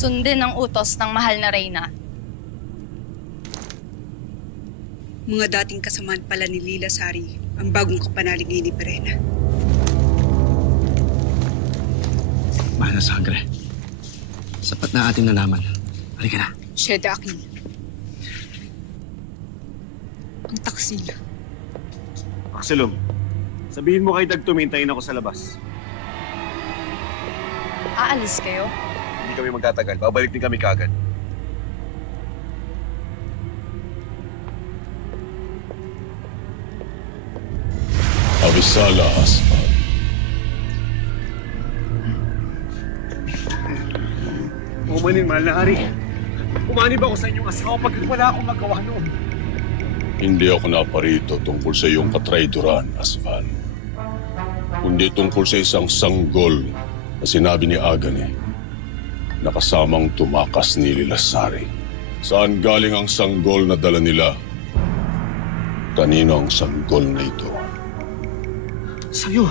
Sundin ang utos ng mahal na Reyna. Mga dating kasamaan pala ni Lila Sari ang bagong kapanaligay ni Perena. Mahal na sangre. Sapat na ating nalaman. Halika na. Sheda Akil. Ang taksil. Axelom, sabihin mo kay Dag tumintayin ako sa labas. Aalis kayo? Hindi kami magtatagal. Babalik din kami kaagad. Avisala, Aspan. Umanin, mahal na hari. Umanib ako sa inyong asawa pagkat wala akong magawa noon. Hindi ako naparito tungkol sa iyong katraidoran, Asvan. Kundi tungkol sa isang sanggol na sinabi ni Agane na kasamang tumakas ni Lilasari. Saan galing ang sanggol na dala nila? Kanino ang sanggol na ito? Sa'yo.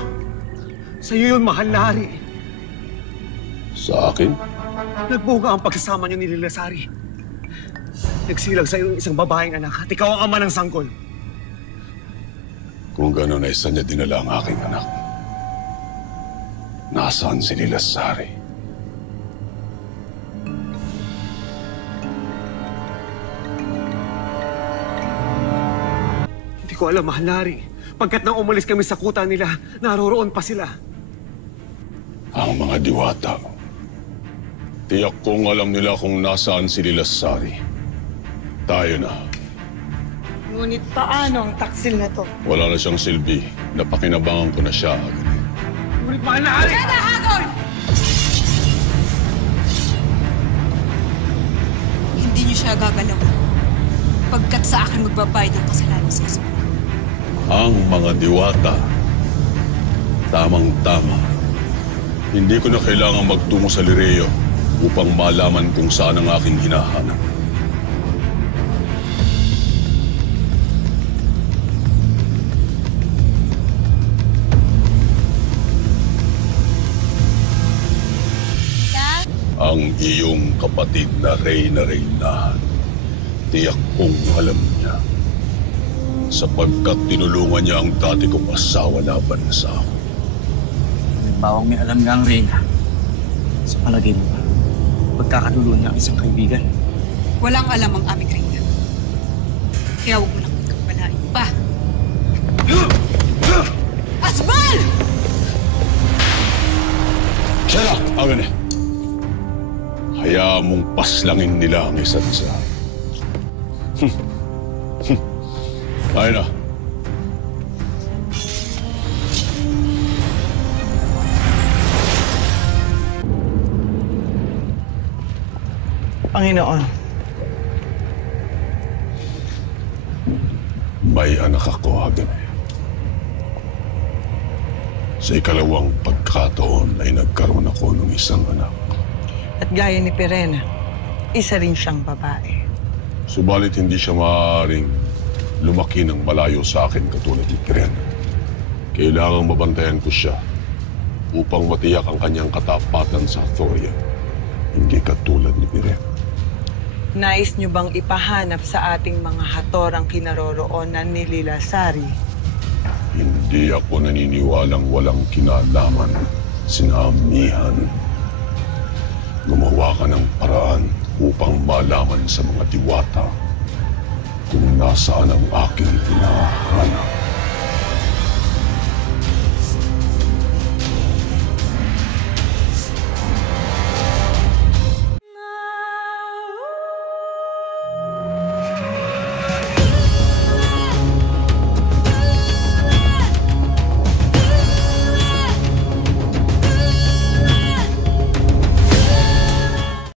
Sa'yo yun, mahal na hari. Sa akin? Nagbuga ang pagsasama niyo ni Lilasari. Nagsilag sa iyong isang babaeng anak at ikaw ang ama ng sanggol. Kung gano'n ay isa niya dinala ang aking anak. Nasaan si Lilasari? Hindi ko alam, mahal na hari. Pagkat nang umalis kami sa kuta nila, naroroon pa sila. Ang mga diwata. Tiyak kong alam nila kung nasaan si Lilasari. Tayo na. Ngunit paano ang taksil na to? Wala na siyang silbi. Napakinabangan ko na siya agad. Ngunit mahal na hari! Hindi niyo siya gagalawan. Pagkat sa akin magbabayad ang kasalanan sa Aspan. Ang mga diwata. Tamang-tama. Hindi ko na kailangang magtungo sa Lireo upang malaman kung saan ang aking hinahanap. Ang iyong kapatid na Reynahan. Tiyak kong alam niya. Sapagkat tinulungan niya ang dati kong asawa laban sa ako. Bawang may alam nga ang Reyna. Sa palagay mo ba, pagkakatulo niya ang isang kaibigan? Walang alam ang aming Reyna. Kaya huwag mo lang magkabalain pa. Asbal! Siya na, Agane. Hayaan mong paslangin nila ang isa't isa. Tayo na. Panginoon, May anak ako, Agane. Sa ikalawang pagkataon ay nagkaroon ako ng isang anak. at gaya ni Perena, isa rin siyang babae. Subalit hindi siya maaaring lumaki ng malayo sa akin katulad ni Perena. Kailangang mabantayan ko siya upang matiyak ang kanyang katapatan sa Thoria. Hindi katulad ni Perena. Nais niyo bang ipahanap sa ating mga hator ang kinaroroonan ni Lilasari? Hindi ako naniniwalang walang kinalaman, sinamihan. Gumawa ka ng paraan upang malaman sa mga diwata kung nasaan ang aking hinahanap.